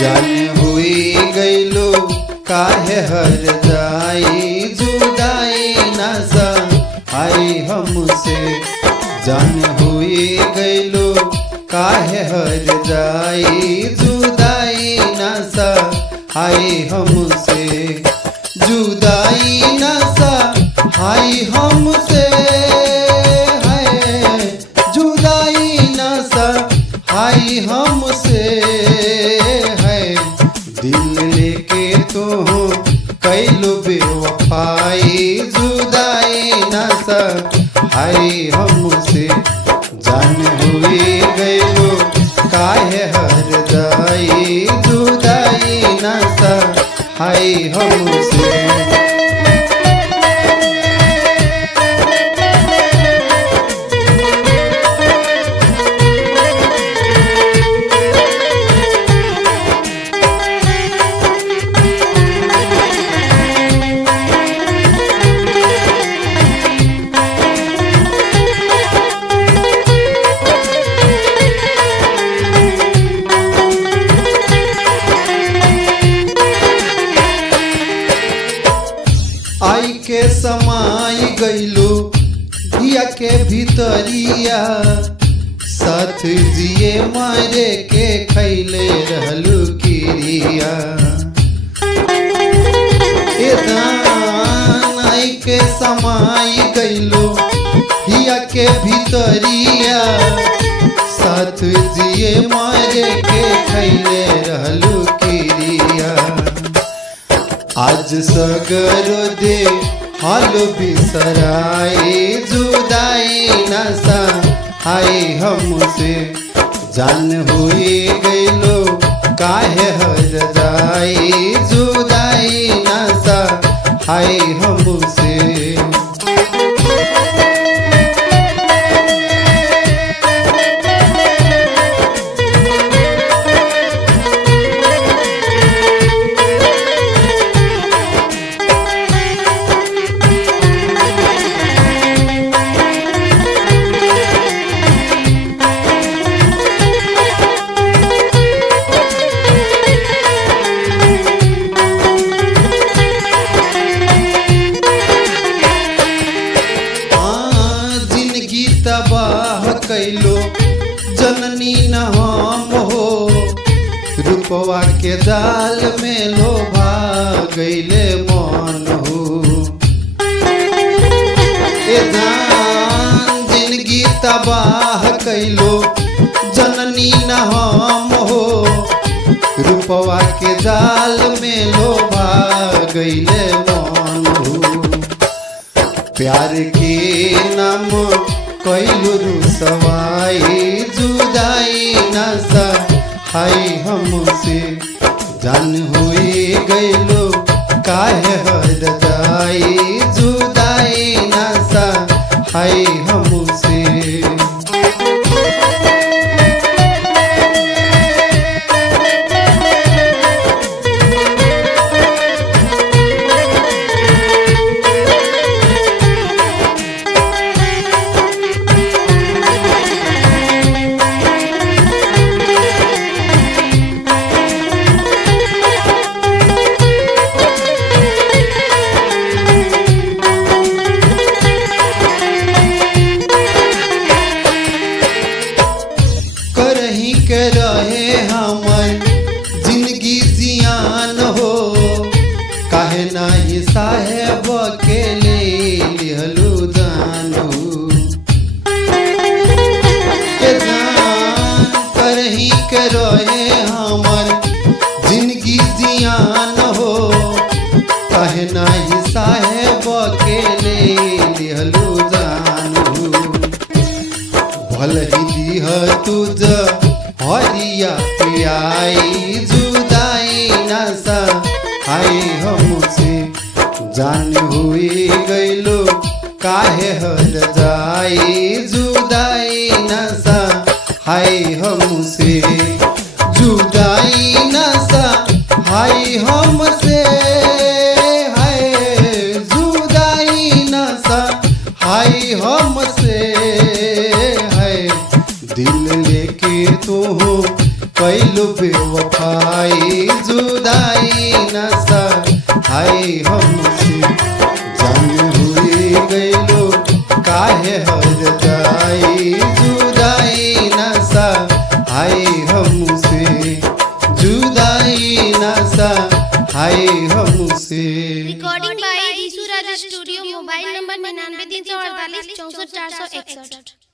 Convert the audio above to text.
जान हुई गईलो काहे हर जाई जुदाई ना सहाई हमसे। जान हुई गईलो काहे हर जाई जुदाई ना सहाई हमसे। जुदाई ना सहाई हमसे है, जुदाई ना सहाई हमसे है। दिल लेके तो कैलो बेवफाई जुदाई ना सहाई हमसे। जान हुई गईलो काहे हर जाई जुदाई ना सहाई हमसे। आई के समाई गईलो धिया के भीतरिया, साथ जिए मारे के खैले रहलू किरिया। ए दान आई के समाई गईलो धिया के भीतरिया, साथ जिए मारे के खैले रहलू किरिया। आज सगरो दे हाल बिसराई जुदाई ना सहाई हमसे। जान हुई गईलो काहे हर जाई जुदाई ना सहाई हमसे। तबाह कैलो जननी न हम हो, रूपवा के जाल में लोभा गईले मन हो। ए जान जिंदगी तबाह कैलो जननी न हम हो, रूपवा के जाल में लोभा गईले मन हो। प्यार के नाम कैलू रुसवाई जुदाई ना सहाई हमसे। जान हुई गईलो काहे हर जाई जुदाई ना सहाई हमसे। के रहे हमर जिंदगी जियान हो, काहे नाही साहेब के ले लिहलू जानू। के जान करही के रहे हमर जिंदगी जियान हो, काहे नाही साहेब के ले लिहलू जानू। भल ही दिह तुझ हरिया पियाई जुदाई ना सहाई हमसे। जान हुई गईलो काहे हर जाई जुदाई ना सहाई हमसे। जुदाई ना सहाई हमसे है, जुदाई ना सहाई हमसे है। दिल लेके तू कैलू बेवफाई हमसे जान हुई गईलो काहे हर जाई जुदाई नशा हाय हमसे जुदाई नशा हाय हमसे। Recording by Ishu Raj studio. Mobile number 99 348 64 461।